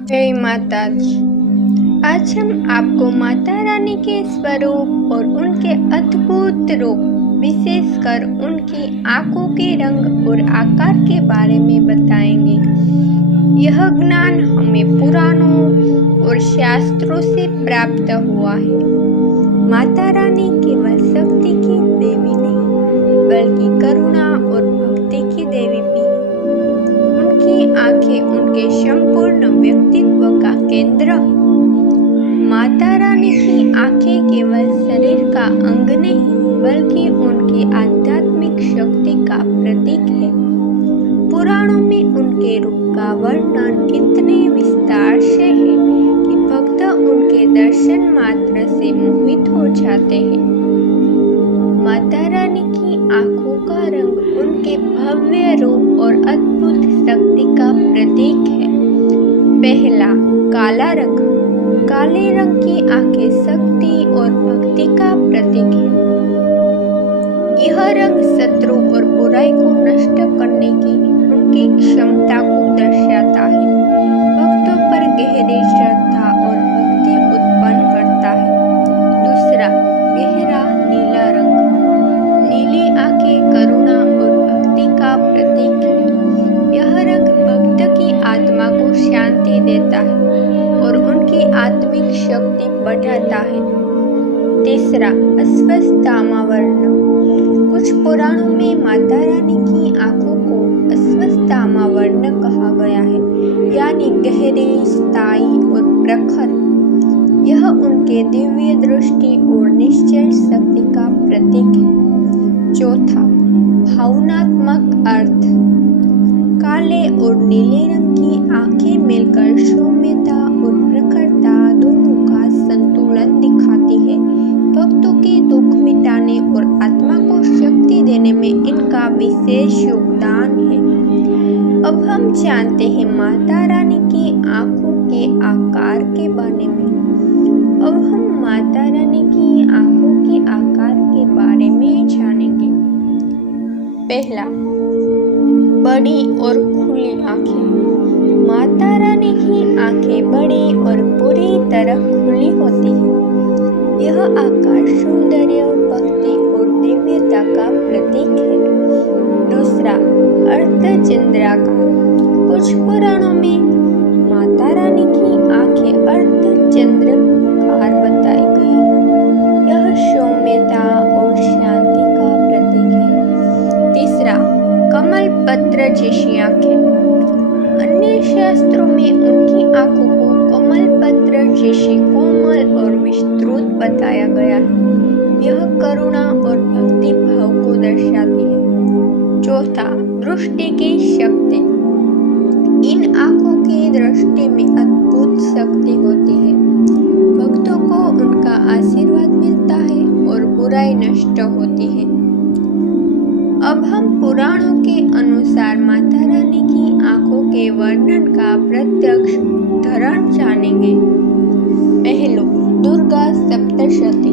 जय माता जी। आज हम आपको माता रानी के स्वरूप और उनके अद्भुत रूप, विशेषकर उनकी आंखों के रंग और आकार के बारे में बताएंगे। यह ज्ञान हमें पुराणों और शास्त्रों से प्राप्त हुआ है। माता रानी केवल शक्ति की देवी नहीं, बल्कि करुणा और भक्ति की देवी भी है। उनकी आंखें उनके संपूर्ण व्यक्तित्व का केंद्र है। माता रानी की आंखें केवल शरीर का अंग नहीं, बल्कि उनकी आध्यात्मिक शक्ति का प्रतीक है। पुराणों में उनके रूप का वर्णन इतने विस्तार से है कि भक्त उनके दर्शन मात्र से मोहित हो जाते हैं। माता रानी की आंखों का रंग उनके भव्य रूप और अद्भुत शक्ति का प्रतीक है। पहला, काला रंग। काले रंग की आंखें शक्ति और भक्ति का प्रतीक है। यह रंग शत्रु और बुराई को नष्ट करने की उनकी क्षमता को दर्शाता है। भक्तों पर गहरी श्रद्धा और भक्ति उत्पन्न करता है। दूसरा, गहरा नीला रंग। नीली आंखें करुणा और भक्ति का प्रतीक है। यह रंग भक्त की आत्मा को शांति देता है और उनकी आत्मिक शक्ति बढ़ाता है। तीसरा, अश्वत्थामा वर्ण। कुछ पुराणों में माता रानी की आंखों को अश्वत्थामा वर्ण कहा गया है, यानी गहरे, स्थायी और प्रखर। यह उनके दिव्य दृष्टि और निश्चय शक्ति का प्रतीक है। चौथा, भावनात्मक अर्थ। काले और नीले रंग की आंखें मिलकर सौम्यता और प्रखरता दोनों का संतुलन दिखाती है। भक्तों के दुख मिटाने और आत्मा को शक्ति देने में इनका विशेष योगदान है। अब हम जानते हैं माता रानी की आंखों के आकार के बारे में। अब हम माता रानी की आंखों के आकार के बारे में जानेंगे। पहला, बड़ी और खुली आंखें। माता रानी की आंखें बड़ी और पूरी तरह खुली होती हैं। यह आकार सौंदर्य, भक्ति और दिव्यता का प्रतीक है। दूसरा, अर्धचंद्राकार। कुछ पुराणों में माता रानी की आंखें अर्धचंद्राकार बताई गई हैं। यह सौम्यता और शांति का प्रतीक है। तीसरा, कमल पत्र जैसी आंखें। अन्य शास्त्रों में उनकी आंखों को कमल पत्र जैसी कोमल और विस्तृत बताया गया है। यह करुणा और भक्ति भाव को दर्शाती है। चौथा, दृष्टि की शक्ति। इन आंखों की दृष्टि में अद्भुत शक्ति होती है। भक्तों को उनका आशीर्वाद मिलता है और बुराई नष्ट होती है। अब हम पुराणों के अनुसार माता रानी की आंखों के वर्णन का प्रत्यक्ष उदाहरण जानेंगे। पहलो, दुर्गा सप्तशती।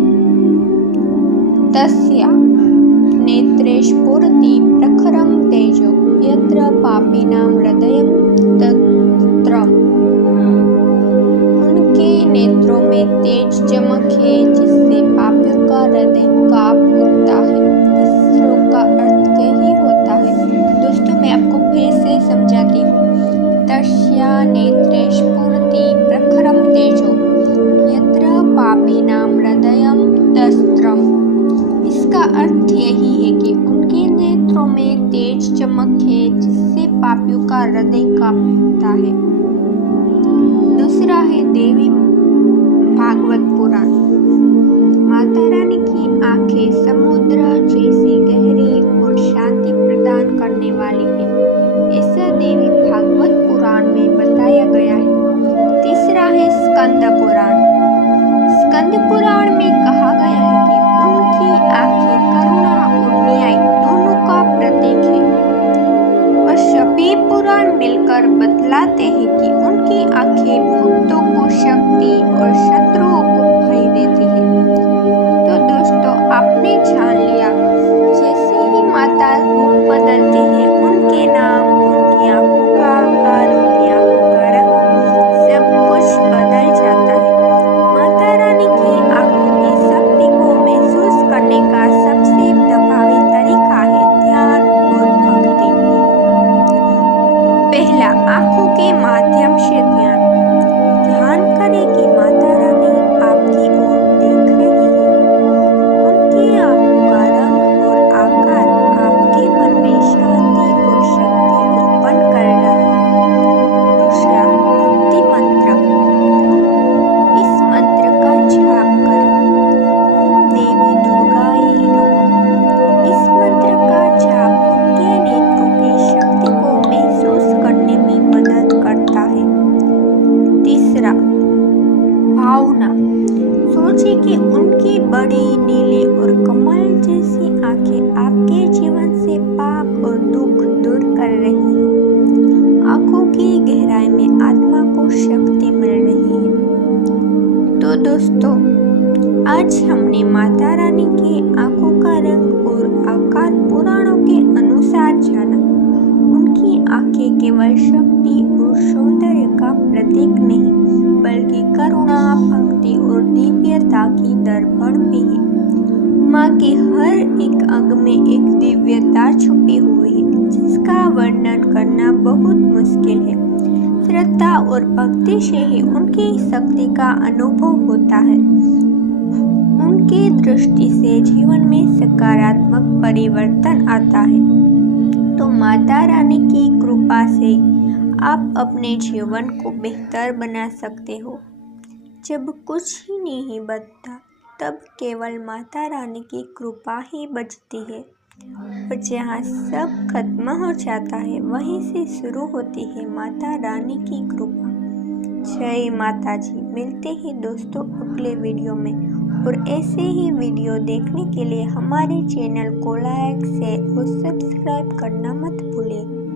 तस्या नेत्रे स्फुरति प्रखरं तेजो यत्र पापिनां हृदयं तत्र। उनके नेत्रों में तेज चमक है जिससे पापियों का हृदय कांप उठता है। इस श्लोक का अर्थ यही होता है। दोस्तों, मैं आपको फिर से समझाती हूँ। तस्या नेत्रे स्फुरति प्रखरं तेजो यत्र पापिनां हृदयं तत्र। इसका अर्थ यही है कि उनके नेत्रों में तेज चमक है जिससे पापियों का हृदय कांपता है। दूसरा है देवी भागवत पुराण। माता रानी की आंखें समुद्र जैसी गहरी और शांति प्रदान करने वाली है। ऐसा देवी भागवत पुराण में बताया गया है। तीसरा है स्कंद पुराण। स्कंद पुराण में कहा गया है कि उनकी आंखें करुणा और न्याय दोनों का प्रतीक है। और सभी पुराण मिलकर बतलाते हैं कि उनकी आंखें भक्तों को शक्ति और शत्रुओं को भय देती है। तो दोस्तों, आपने जान लिया, जैसे ही माता रूप बदलती है, उनके नाम, उनकी आंखों का आकार, उनकी आंखों का रंग सब के माध्यम से ध्यान करें कि माता रानी आपकी ओर देख रही है। उनकी आंखों का रंग और आकार आपके मन में शांति और शक्ति उत्पन्न कर रहा है। दूसरा, भक्ति मंत्र। इस मंत्र का जाप करें। ओम देवी दुर्गाए नमः। इस मंत्र का जाप उनके नेत्रों की शक्ति को महसूस करने में मदद करता है। तीसरा, भावना। सोचिए कि उनकी बड़ी नीले और कमल जैसी आंखें आपके जीवन से पाप और दुख दूर कर रही हैं। आंखों की गहराई में आत्मा को शक्ति मिल रही है। तो दोस्तों, आज हमने माता रानी की आंखों का रंग और आकार पुराणों के अनुसार जाना। उनकी आंखें केवल शक्ति और सौंदर्य का प्रतीक नहीं, बल्कि करुणा, भक्ति और दिव्यता की दर्पण भी है। माँ के हर एक अंग में एक दिव्यता छुपी हुई है, जिसका वर्णन करना बहुत मुश्किल है। श्रद्धा और भक्ति से ही उनकी शक्ति का अनुभव होता है। उनकी दृष्टि से जीवन में सकारात्मक परिवर्तन आता है। तो माता रानी की कृपा से आप अपने जीवन को बेहतर बना सकते हो। जब कुछ ही नहीं बचता, तब केवल माता रानी की कृपा ही बचती है। और जहाँ सब खत्म हो जाता है, वहीं से शुरू होती है माता रानी की कृपा। जय माता जी। मिलते हैं दोस्तों अगले वीडियो में, और ऐसे ही वीडियो देखने के लिए हमारे चैनल को लाइक, शेयर और सब्सक्राइब करना मत भूलें।